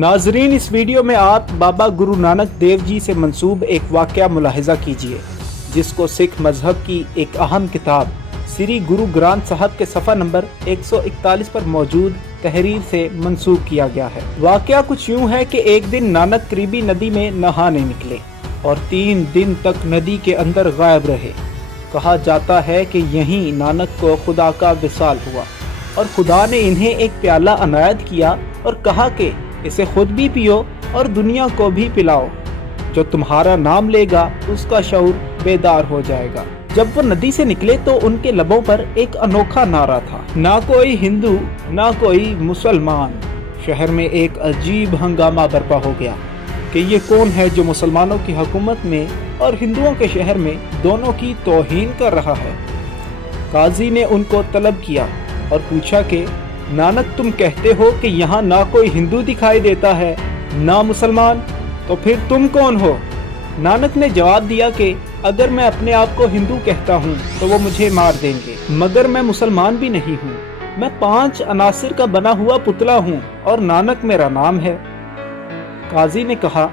नाजरीन, इस वीडियो में आप बाबा गुरु नानक देव जी से मंसूब एक वाक़या मुलाहिजा कीजिए, जिसको सिख मजहब की एक अहम किताब श्री गुरु ग्रंथ साहब के सफ़ा नंबर 141 पर मौजूद तहरीर से मंसूब किया गया है। वाक़या कुछ यूँ है कि एक दिन नानक करीबी नदी में नहाने निकले और 3 दिन तक नदी के अंदर गायब रहे। कहा जाता है कि यहीं नानक को खुदा का विसाल हुआ और खुदा ने इन्हें एक प्याला अनायत किया और कहा कि इसे खुद भी पियो और दुनिया को भी पिलाओ। जो तुम्हारा नाम लेगा उसका शऊर बेदार हो जाएगा। जब वो नदी से निकले तो उनके लबों पर एक अनोखा नारा था, ना कोई हिंदू ना कोई मुसलमान। शहर में एक अजीब हंगामा बर्पा हो गया कि ये कौन है जो मुसलमानों की हुकूमत में और हिंदुओं के शहर में दोनों की तौहीन कर रहा है। काजी ने उनको तलब किया और पूछा कि नानक, तुम कहते हो कि यहाँ ना कोई हिंदू दिखाई देता है ना मुसलमान, तो फिर तुम कौन हो? नानक ने जवाब दिया कि अगर मैं अपने आप को हिंदू कहता हूँ तो वो मुझे मार देंगे, मगर मैं मुसलमान भी नहीं हूँ। मैं 5 अनासिर का बना हुआ पुतला हूँ और नानक मेरा नाम है। काजी ने कहा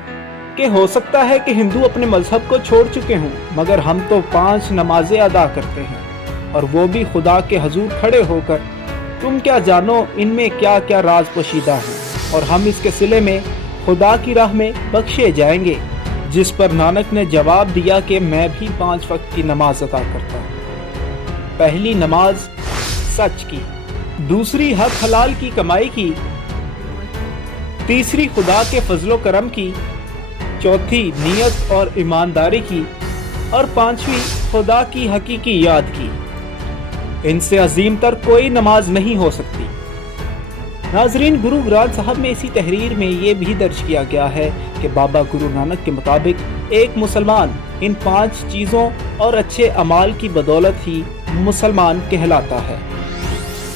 कि हो सकता है कि हिंदू अपने मजहब को छोड़ चुके हों, मगर हम तो 5 नमाजें अदा करते हैं और वो भी खुदा के हजूर खड़े होकर। तुम क्या जानो इनमें क्या क्या राज पोशीदा है और हम इसके सिले में खुदा की राह में बख्शे जाएंगे। जिस पर नानक ने जवाब दिया कि मैं भी 5 वक्त की नमाज अदा करता हूँ। पहली नमाज सच की, दूसरी हक हलाल की कमाई की, तीसरी खुदा के फजलो करम की, चौथी नियत और ईमानदारी की और 5वीं खुदा की हकीकी याद की। इनसे अजीम तर कोई नमाज नहीं हो सकती। नाजरीन, गुरु ग्रंथ साहब में इसी तहरीर में ये भी दर्ज किया गया है कि बाबा गुरु नानक के मुताबिक एक मुसलमान इन 5 चीज़ों और अच्छे अमाल की बदौलत ही मुसलमान कहलाता है।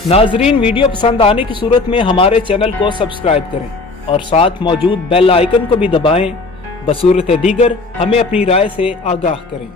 नाजरीन, वीडियो पसंद आने की सूरत में हमारे चैनल को सब्सक्राइब करें और साथ मौजूद बेल आइकन को भी दबाएं। बसूरत दीगर हमें अपनी राय से आगाह करें।